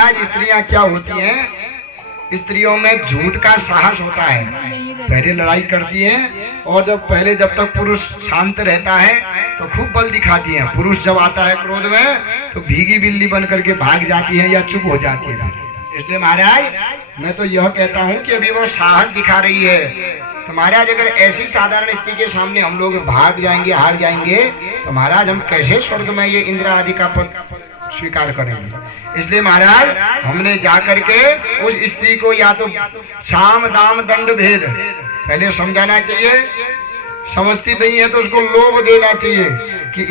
महाराज स्त्रियां क्या होती हैं, स्त्रियों में झूठ का साहस होता है। पहले लड़ाई करती हैं और जब तक पुरुष शांत रहता है तो खूब बल दिखाती हैं। पुरुष जब आता है क्रोध में तो भीगी बिल्ली बन करके भाग जाती है या चुप हो जाती है। इसलिए महाराज मैं तो यह कहता हूँ कि अभी वो साहस दिखा रही है। तो महाराज अगर ऐसी साधारण स्त्री के सामने हम लोग भाग जाएंगे, हार जाएंगे, तो महाराज हम कैसे स्वर्ग में ये इंद्र आदि का पद स्वीकार करेंगे। इसलिए महाराज हमने जाकर के उस स्त्री को या तो साम दाम दंड भेद पहले समझाना चाहिए, समझती नहीं है तो उसको लोभ देना चाहिए कि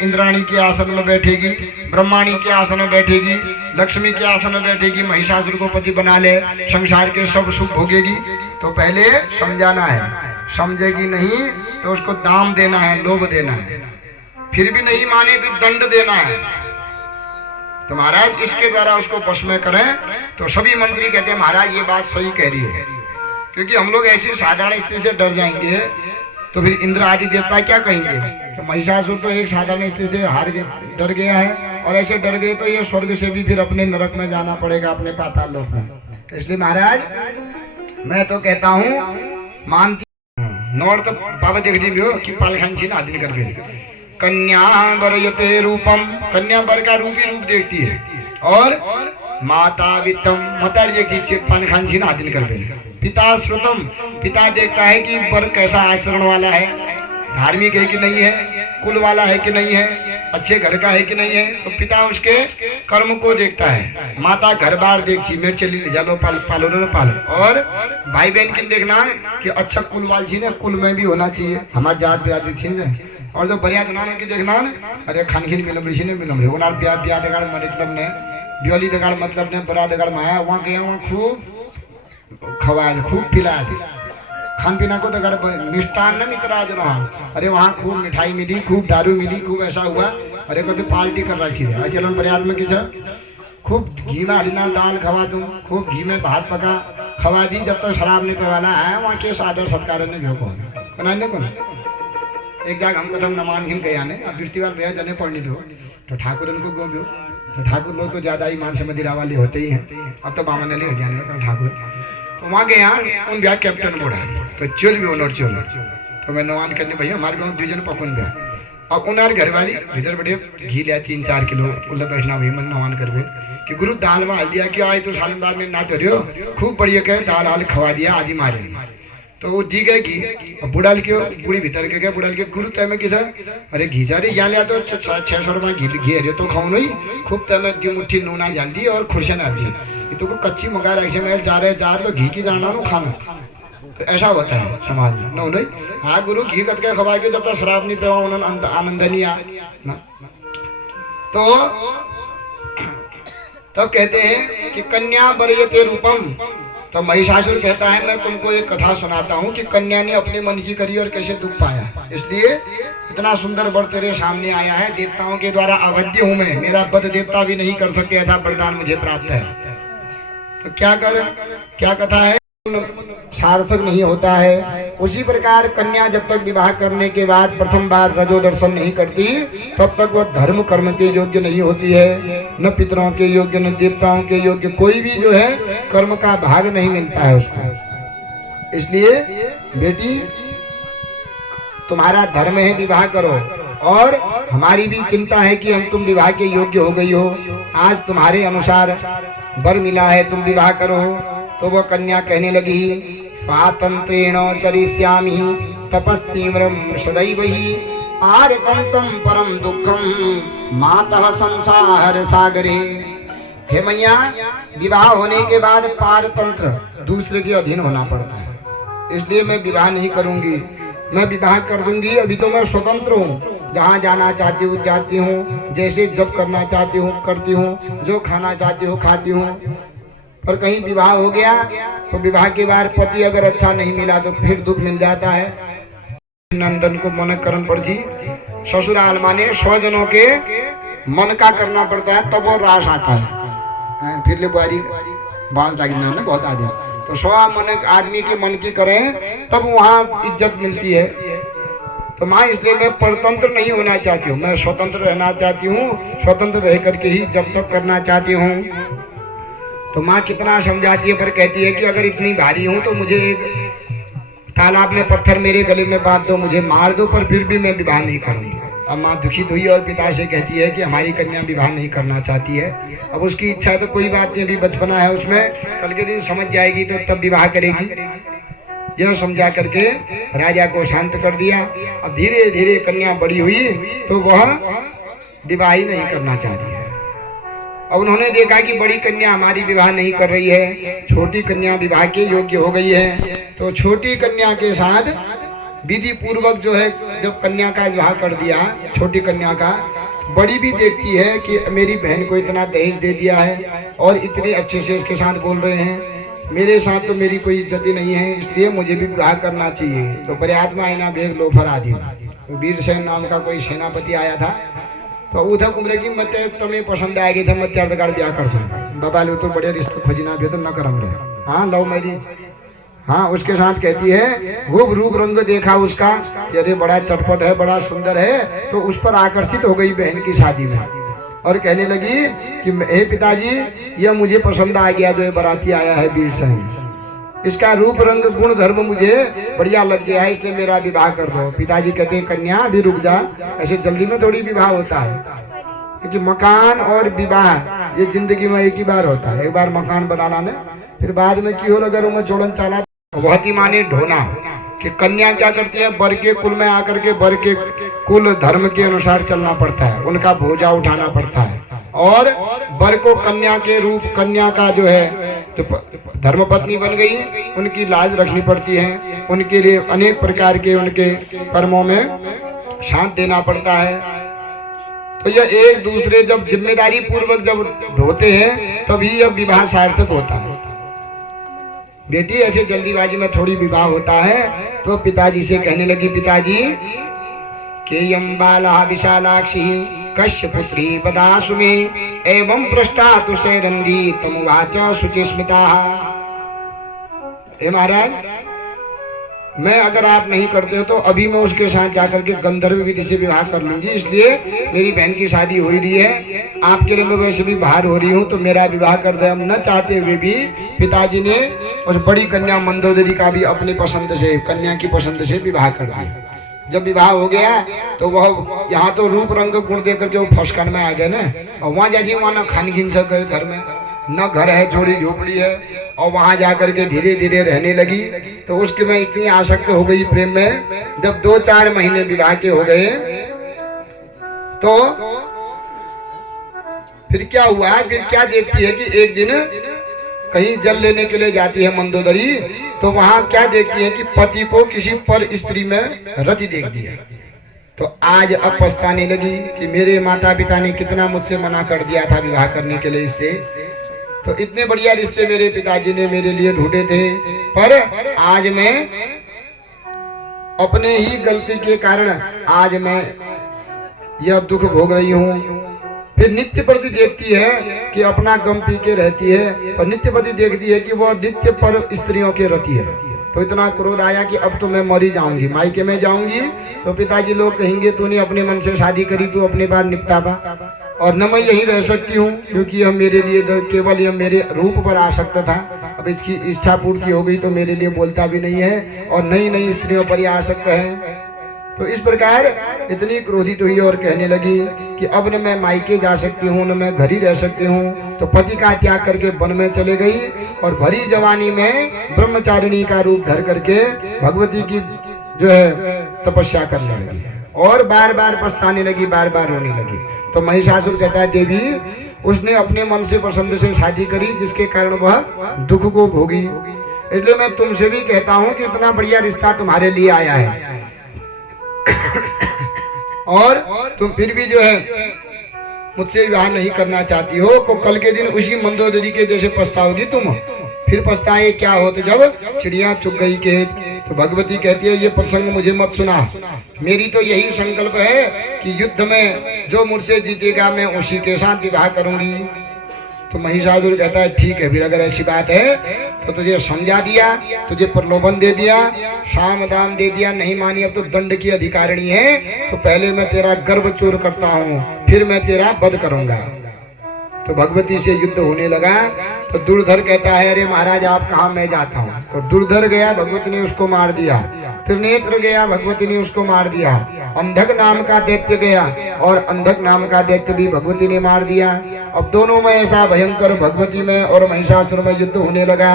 इंद्राणी के आसन में बैठेगी, ब्रह्माणी के आसन में बैठेगी, लक्ष्मी के आसन में बैठेगी, महिषासुर को पति बना ले, संसार के सब सुख भोगेगी। तो पहले समझाना है, समझेगी नहीं तो उसको दाम देना है, लोभ देना है, फिर भी नहीं माने भी दंड देना है। तो महाराज इसके द्वारा उसको वश में करें। तो सभी मंत्री कहते हैं महाराज ये बात सही कह रही है, क्योंकि हम लोग ऐसी साधारण स्त्री से डर जाएंगे तो फिर इंद्र आदि देवता क्या कहेंगे। तो महिषासुर तो एक साधारण स्त्री से डर गया है, और ऐसे डर गए तो ये स्वर्ग से भी फिर अपने नरक में जाना पड़ेगा, अपने पाताल लोक में। इसलिए महाराज मैं तो कहता हूँ मानती नौर तो बाबा देख दी कि पालखान ना दिन करके कन्या वरयते रूपम, कन्या वर का रूप ही रूप देखती है, और माता वित्तम मतर देखती पालखान ना दिन करके। पिता श्रुतम, पिता देखता है कि वर कैसा आचरण वाला है, धार्मिक है कि नहीं है, कुल वाला है कि नहीं है, अच्छे घर का है कि नहीं है। तो पिता उसके कर्म को देखता है। माता घर बार देखती, मेरे चली ले जालो पालो न पालो। और भाई बहन की देखना कि अच्छा कुल वाल छी ने, कुल में भी होना चाहिए, हमारे जात बिरादरी छी। और जो बरिया दुना की देखना अरे खानखीन मिलम रही ने मिलम रे उनार ब्याह ब्याह दगाड़ मतलब ने बियोली दगाड़ मतलब ने बरा दगाड़ माया वहाँ गया, वहाँ खूब खवाया, खूब पिलाया, खान पीना को दगाड़ मिष्टान न मित्राज ना। अरे वहाँ खूब मिठाई मिली, खूब दारू मिली, खूब ऐसा हुआ। अरे को तो पार्टी कर रही थी चलो बरियात में किस खूब घी में हरिना दाल खवा दूँ, खूब घी में भात पका खवा दी। जब तक शराब नहीं पिवाना है वहाँ के सादर सत्कार ने भ्यो कौन एक जाग हम कदम नमान घिन गया ने अब बिरतीवाल भैया जने पढ़नी दो तो ठाकुर उनको गो दो। तो ठाकुर लोग तो ज्यादा ही मान समझिरा वाले होते ही हैं, अब तो बामन हो जाने ठाकुर। तो वहाँ गया उन ब्याह कैप्टन बोड़ा तो चल भी उन्होंने चलो। तो मैं नमान करने भैया हमारे गाँव दूजन पकुन ब्याह। अब उनार घर वाली भीतर बड़े घी लिया 3-4 किलो उल्ला बैठना भाई मन नमान कर कि गुरु दाल में हल दिया कि आए तो सालन बाद में ना करियो, खूब बढ़िया कहे दाल हाल खवा दिया आदि मारे। तो वो दी गए घी, बुढ़ाल के बुढ़ी भीतर के गए बुढ़ाल के गुरु तय में किसा अरे घी जा रही यहाँ लिया तो 600 रुपये घी हरियो तो खाओ नहीं, खूब तय में की मुट्ठी नूना जाल दी और खुर्शन डाल दी। तो को कच्ची मगा ऐसे में जा रहे तो घी की जाना नो खाना। तो ऐसा होता है समाज में ना नहीं। हाँ गुरु घी कट के खवा के जब तक शराब नहीं पिवा उन्होंने आनंद नहीं आ ना। तो तब कहते हैं कि कन्या वरयते रूपम। तो महिषासुर कहता है मैं तुमको एक कथा सुनाता हूँ कि कन्या ने अपने मन की करी और कैसे दुख पाया। इसलिए इतना सुंदर वर तेरे सामने आया है, देवताओं के द्वारा अवध्य हूँ मैं, मेरा वध देवता भी नहीं कर सकते, ऐसा वरदान मुझे प्राप्त है। तो क्या कथा है, सार्थक नहीं होता है। उसी प्रकार कन्या जब तक विवाह करने के बाद प्रथम बार रजो दर्शन नहीं करती तब तक वह धर्म कर्म के योग्य नहीं होती है, न पितरों के योग्य न देवताओं के योग्य, कोई भी जो है कर्म का भाग नहीं मिलता है उसको। इसलिए बेटी तुम्हारा धर्म है विवाह करो, और हमारी भी चिंता है कि तुम विवाह के योग्य हो गई हो, आज तुम्हारे अनुसार वर मिला है, तुम विवाह करो। तो वह कन्या कहने लगी स्वातंत्रेण चरिष्यामि तपस्तीव्रम सदैव ही पारतंत्रम परम दुखम मातः संसार सागरे। हे मैया विवाह होने के बाद पारतंत्र दूसरे के अधीन होना पड़ता है, इसलिए मैं विवाह नहीं करूंगी। मैं विवाह कर दूंगी, अभी तो मैं स्वतंत्र हूँ, जहाँ जाना चाहती हूँ जाती हूँ, जैसे जब करना चाहती हूँ करती हूँ, जो खाना चाहती हूँ खाती हूँ। और कहीं विवाह हो गया तो विवाह के बाद पति अगर अच्छा नहीं मिला तो फिर दुख मिल जाता है। नंदन को मन करण पड़ती, ससुराल माने स्वजनों के मन का करना पड़ता है, तब वो रास आता है। फिर ले बुआरी बांस डालना ना बहुत आदमी, तो स्व मन आदमी के मन की करें तब वहाँ इज्जत मिलती है। तो माँ इसलिए मैं परतंत्र नहीं होना चाहती हूँ, मैं स्वतंत्र रहना चाहती हूँ, स्वतंत्र रह करके ही जब तक करना चाहती हूँ। तो माँ कितना समझाती है, पर कहती है कि अगर इतनी भारी हूं तो मुझे एक तालाब में पत्थर मेरे गले में बांध दो, मुझे मार दो, पर फिर भी मैं विवाह नहीं करूंगी। अब माँ दुखित हुई और पिता से कहती है कि हमारी कन्या विवाह नहीं करना चाहती है। अब उसकी इच्छा है तो कोई बात नहीं, अभी बचपना है उसमें, कल के दिन समझ जाएगी तो तब विवाह करेगी। यह समझा करके राजा को शांत कर दिया। अब धीरे धीरे कन्या बड़ी हुई तो वह विवाह ही नहीं करना चाह रही है। अब उन्होंने देखा कि बड़ी कन्या हमारी विवाह नहीं कर रही है, छोटी कन्या विवाह के योग्य हो गई है, तो छोटी कन्या के साथ विधि पूर्वक जो है जब कन्या का विवाह कर दिया, छोटी कन्या का, बड़ी भी देखती है कि मेरी बहन को इतना दहेज दे दिया है और इतने अच्छे से इसके साथ बोल रहे हैं, मेरे साथ तो मेरी कोई इज्जत ही नहीं है, इसलिए मुझे भी विवाह करना चाहिए। तो पर्यात्मा आईना भेग लोफर आदि, तो वीरसेन नाम का कोई सेनापति आया था, तो उधर कुमरे की मत तुम्हें पसंद आएगी थे, मत अर्धगाड़ ब्याह कर सो बाबा लो तो बड़े रिश्ते खोजना भी तो न करम रहे। हाँ लव मैरिज, हाँ उसके साथ कहती है खूब रूप रंग देखा उसका, अरे बड़ा चटपट है, बड़ा सुंदर है, तो उस पर आकर्षित हो गई बहन की शादी में और कहने लगी कि हे पिताजी यह मुझे पसंद आ गया, जो ये बाराती आया है वीरसेन, इसका रूप रंग गुण धर्म मुझे बढ़िया लग गया है, इसलिए मेरा विवाह कर दो। पिताजी कहते हैं कन्या अभी रुक जा, ऐसे जल्दी में थोड़ी विवाह होता है, क्योंकि मकान और विवाह ये जिंदगी में एक ही बार होता है। एक बार मकान बना लाने, फिर बाद में की हो अगर मैं जोड़न चाला बहुत ही माने ढोना कि कन्या क्या करती है, बर के कुल में आकर के बर के कुल धर्म के अनुसार चलना पड़ता है, उनका भोजा उठाना पड़ता है, और बर को कन्या के रूप, कन्या का जो है तो धर्मपत्नी बन गई, उनकी लाज रखनी पड़ती है, उनके लिए अनेक प्रकार के उनके कर्मों में साथ देना पड़ता है। तो यह एक दूसरे जब जिम्मेदारी पूर्वक जब ढोते हैं तभी यह विवाह सार्थक होता है। बेटी ऐसे जल्दीबाजी में थोड़ी विवाह होता है। तो पिताजी से कहने लगी, पिताजी केयम बाला विशालाक्षी कश्य पुत्री बदासु मे एवं पृष्ठा तुषे रंदी तमुवाच शुचिस्मिता। हे महाराज, मैं अगर आप नहीं करते हो तो अभी मैं उसके साथ जाकर के गंधर्व विधि से विवाह कर लूंगी, इसलिए मेरी बहन की शादी हो ही रही है, आपके लिए मैं वैसे भी बाहर हो रही हूँ, तो मेरा विवाह कर दे। हम न चाहते हुए भी पिताजी ने उस बड़ी कन्या मंदोदरी का भी अपनी पसंद से, कन्या की पसंद से विवाह कर दिया। जब विवाह हो गया तो वह यहाँ तो रूप रंग गुण देकर के वो फसकन में आ गए ना, और वहाँ जैसे वहाँ न खान खीन सब घर में न घर है, छोड़ी झोपड़ी है, और वहां जाकर के धीरे धीरे रहने लगी। तो उसके में इतनी आसक्त हो गई प्रेम में, जब 2-4 महीने विवाह के हो गए तो फिर क्या हुआ, फिर क्या देखती है कि एक दिन कहीं जल लेने के लिए जाती है मंदोदरी, तो वहां क्या देखती है कि पति को किसी पर स्त्री में रति देख दिया। तो आज अब पछताने लगी कि मेरे माता पिता ने कितना मुझसे मना कर दिया था विवाह करने के लिए इससे, तो इतने बढ़िया रिश्ते मेरे पिताजी ने मेरे लिए ढूंढे थे, पर आज मैं अपने ही गलती के कारण आज मैं यह दुख भोग रही हूँ। फिर नित्य प्रति देखती है कि अपना गम पी के रहती है, और नित्य प्रति देखती है कि वह नित्य पर स्त्रियों के रति है। तो इतना क्रोध आया कि अब तो मैं मरी जाऊंगी, मायके में जाऊंगी तो पिताजी लोग कहेंगे तूने अपने मन से शादी करी, तू अपने बार निपटा पा, और न मैं यही रह सकती हूँ क्योंकि यह मेरे लिए केवल यह मेरे रूप पर आसक्त था, अब इसकी इच्छा पूर्ति हो गई तो मेरे लिए बोलता भी नहीं है, और नई नई स्त्रियों पर ही आसक्त है। तो इस प्रकार इतनी क्रोधित हुई और कहने लगी कि अब न मैं मायके जा सकती हूँ, न मैं घर ही रह सकती हूँ। तो पति का त्याग करके वन में चले गई, और भरी जवानी में ब्रह्मचारिणी का रूप धर करके भगवती की जो है तपस्या करने लगी, और बार बार पछताने लगी, बार बार रोने लगी। तो महिषासुर कहता है, देवी उसने अपने मन से पसंद से शादी करी, जिसके कारण वह दुख को भोगी, इसलिए मैं तुमसे भी कहता हूँ कि इतना बढ़िया रिश्ता तुम्हारे लिए आया है और तुम फिर भी जो है मुझसे विवाह नहीं करना चाहती हो, तो कल के दिन उसी मंदोदरी के जैसे पछताओगी तुम। फिर पछताए क्या हो, तो जब चिड़िया चुग गई के, तो भगवती कहती है ये प्रसंग मुझे मत सुना, मेरी तो यही संकल्प है कि युद्ध में जो मुझसे जीतेगा मैं उसी के साथ विवाह करूंगी। तो महिषासुर कहता है ठीक है, फिर अगर ऐसी बात है तो तुझे समझा दिया, तुझे प्रलोभन दे दिया, साम दाम दे दिया, नहीं मानी अब तो दंड की अधिकारिणी है, तो पहले मैं तेरा गर्भ चोर करता हूँ, फिर मैं तेरा वध करूंगा। तो भगवती से युद्ध होने लगा। तो दुर्धर कहता है अरे महाराज आप कहाँ, मैं जाता हूँ। तो दुर्धर गया, भगवती ने उसको मार दिया। त्रिनेत्र गया, भगवती ने उसको मार दिया। अंधक नाम का दैत्य गया और अंधक नाम का दैत्य भी भगवती ने मार दिया। अब दोनों में ऐसा भयंकर, भगवती में और महिषासुर में युद्ध होने लगा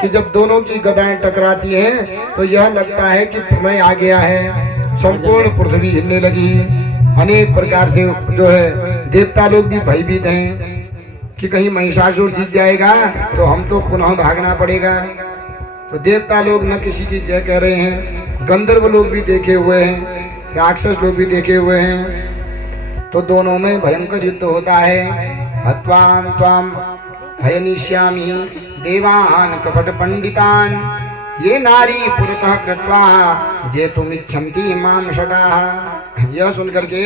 कि जब दोनों की गदाएं टकराती हैं तो यह लगता है कि प्रलय आ गया है, संपूर्ण पृथ्वी हिलने लगी। अनेक प्रकार से जो है देवता लोग भी भयभीत हैं कि कहीं महिषासुर जीत जाएगा तो हम तो पुनः भागना पड़ेगा। तो देवता लोग न किसी की जय कह रहे हैं, गंधर्व लोग भी देखे हुए हैं, राक्षस लोग भी देखे हुए हैं। तो दोनों में भयंकर युद्ध होता है। हत्वां त्वां हयनिष्यामि देवान् कपट पंडितान् ये नारी पुरतः कृत्वा जे तुम इच्छन्ति मां षडाः। यह सुनकर के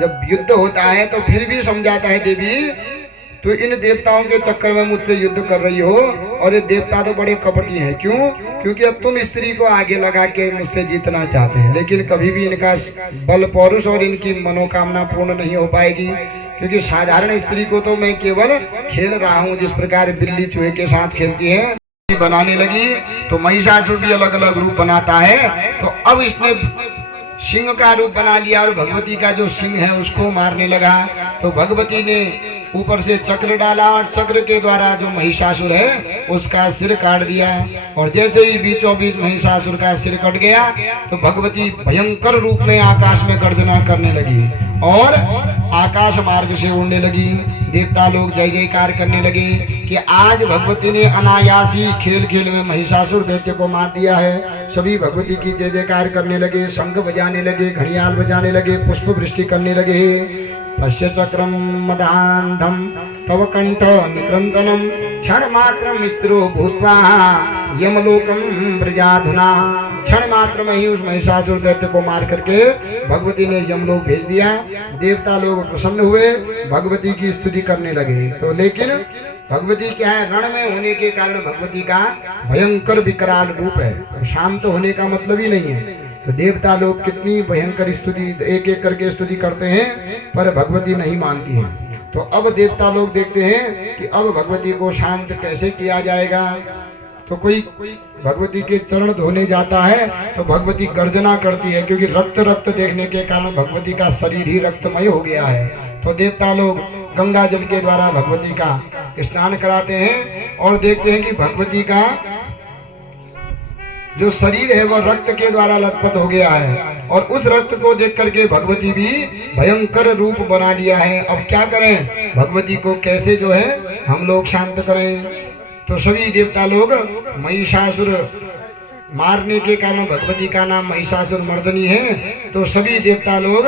जब युद्ध होता है तो फिर भी समझाता है देवी तो इन देवताओं के चक्कर में मुझसे युद्ध कर रही हो, और ये देवता तो बड़े कपटी हैं। क्यों? क्योंकि अब तुम स्त्री को आगे लगा के मुझसे जीतना चाहते हैं, लेकिन कभी भी इनका बल पौरुष और इनकी मनोकामना पूर्ण नहीं हो पाएगी। क्योंकि साधारण स्त्री को तो मैं केवल खेल रहा हूँ, जिस प्रकार बिल्ली चूहे के साथ खेलती है। बनाने लगी तो महिषासुर भी अलग अलग रूप बनाता है। तो अब इसने सिंह का रूप बना लिया और भगवती का जो सिंह है उसको मारने लगा। तो भगवती ने ऊपर से चक्र डाला और चक्र के द्वारा जो महिषासुर है उसका सिर काट दिया। और जैसे ही बीचों बीच महिषासुर का सिर कट गया तो भगवती भयंकर रूप में आकाश में गर्जना करने लगी और आकाश मार्ग से उड़ने लगी। देवता लोग जय जयकार करने लगे कि आज भगवती ने अनायासी खेल खेल में महिषासुर दैत्य को मार दिया है। सभी भगवती की जय जयकार करने लगे, शंख बजाने लगे, घड़ियाल बजाने लगे, पुष्प वृष्टि करने लगे। पश्य चक्रम मदान्धम तव कंठ निक्रंदनम क्षण मात्रम स्त्रो भूत्वा यमलोकम ब्रजाधुना। क्षण मात्र में ही उस महिषासुर दैत्य को मार करके भगवती ने यमलोक भेज दिया। देवता लोग प्रसन्न हुए, भगवती की स्तुति करने लगे। तो लेकिन भगवती क्या है, रण में होने के कारण भगवती का भयंकर विकराल रूप है, शांत होने का मतलब ही नहीं है। तो देवता लोग कितनी भयंकर स्तुति एक एक करके स्तुति करते हैं पर भगवती नहीं मानती है। तो अब देवता लोग देखते हैं कि अब भगवती को शांत कैसे किया जाएगा। तो कोई भगवती के चरण धोने जाता है तो भगवती गर्जना करती है, क्योंकि रक्त रक्त देखने के कारण भगवती का शरीर ही रक्तमय हो गया है। तो देवता लोग गंगा जल के द्वारा भगवती का स्नान कराते हैं और देखते हैं कि भगवती का जो शरीर है वह रक्त के द्वारा लथपथ हो गया है। और उस रक्त को देख करके भगवती भी भयंकर रूप बना लिया है। अब क्या करें, भगवती को कैसे जो है हम लोग शांत करें। तो सभी देवता लोग महिषासुर मारने के कारण भगवती का नाम महिषासुर मर्दनी है। तो सभी देवता लोग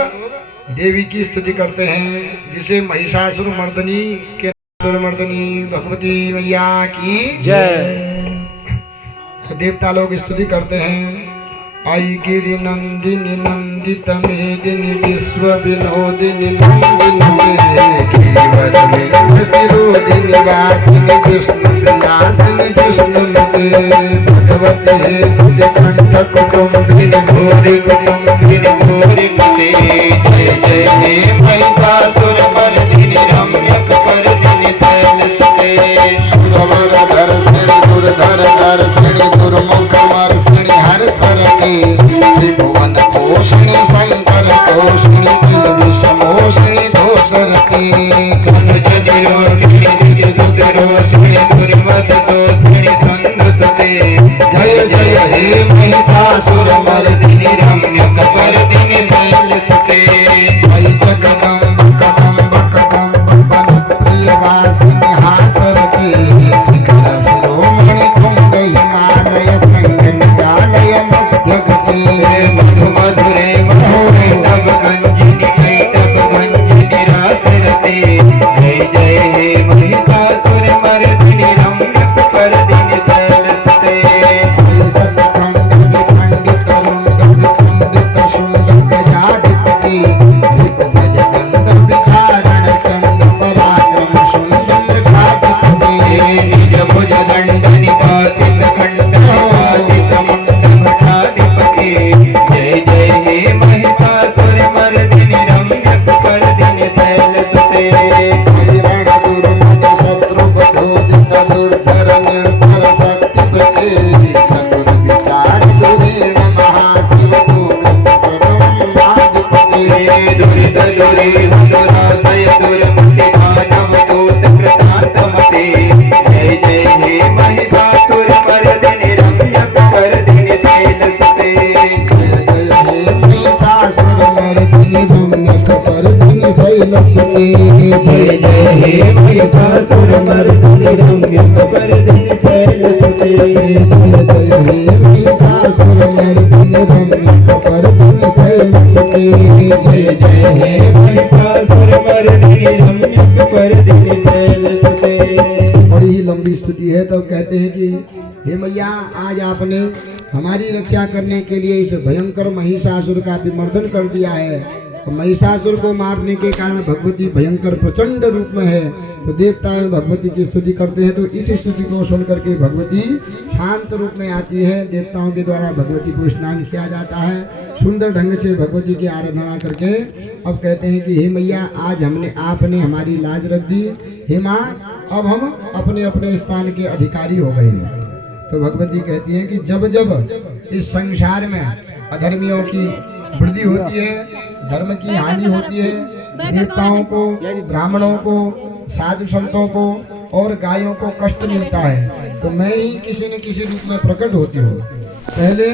देवी की स्तुति करते हैं, जिसे महिषासुर मर्दनी के मर्दनी भगवती मैया की जय। देवता लोग स्तुति करते हैं। आई गिरि नंदिनी नंदित मेदिनी विश्व विनोदिनी गिरिवर शिरोदिनी वासिनी विष्णु विलासिनी विष्णुनुते भगवते सुखकंठ कुटुंबिनी भूरि कुटुंबिनी भूरि कुले जय जय हे महिषासुर मर्दिनी रम्यक परदिनी शैलसुते सुरवरधर श्री दुर्धर धर श्री दुर्मुख मर्षिणि हर सरते त्रिभुवन पोषिणि शंकर तोषिणि किल विषमोषिणि दोषरते धनुज शिरोषिणि दिव्य सुतरोषिणि दुर्मद शोषिणि संघसते जय जय हे महिषासुर मर्दिनि रम्यक परदिनि शैलसुते जय जगदम्ब कदम्ब कदम्ब वन प्रियवासिनि हासरते शिखर शिरोमणि कुंड हिमालय संगीतालय मध्यगते मधु मधुरे मधुरे तब कंजनी कैटब भंजनी रासरते जय जय हे महिषासुर मर्दिनि रम्यक परदिनि शैलसुते सतखंड विखंडित रुंड विखंडित शुंड गजाधिपति विप गजदंड विधारण चंड पराक्रम शुंड मृगाधिपति निज भुज दंड निपातित खंडादित मुंड भटाधिपति जय जय हे महिषासुर मर्दिनि रम्यक परदिनि शैलसुते रण दुर्म दुरे दुरासय दुर्मति दानव दूत कृतान्तमते। जय जय हे महिषासुर मर्दिनि रम्यक वर्धिनि शैलसुते। जय जय हे महिषासुर मर्दिनि रम्यक वर्धिनि शैलसुते। जय जय हे महिषासुर मर्दिनि रम्यक वर्धिनि शैलसुते। जय जय हे महिषासुर मर्दिनि रम्यक वर्धिनि शैलसुते। जय जय हे महिषासुर मर्दिनि रम्यक वर्धिनि शैलसुते। बड़ी ही लंबी स्तुति है। तब कहते हैं कि हे मैया, आज आपने हमारी रक्षा करने के लिए इस भयंकर महिषासुर का विमर्दन कर दिया है। तो महिषासुर को मारने के कारण भगवती भयंकर प्रचंड रूप में है। तो देवता भगवती की स्तुति करते हैं, तो इस स्तुति को सुन करके भगवती शांत रूप में आती है। देवताओं के द्वारा भगवती को स्नान किया जाता है, सुंदर ढंग से भगवती की आराधना करके। अब कहते हैं कि हे मैया, आज आपने हमारी लाज रख दी। हे माँ, अब हम अपने अपने स्थान के अधिकारी हो गए हैं। तो भगवती कहती हैं कि जब जब इस संसार में अधर्मियों की वृद्धि होती है, धर्म की हानि होती है, देवताओं को, ब्राह्मणों को, साधु संतों को और गायों को कष्ट मिलता है, तो मैं ही किसी न किसी रूप में प्रकट होती हूँ। पहले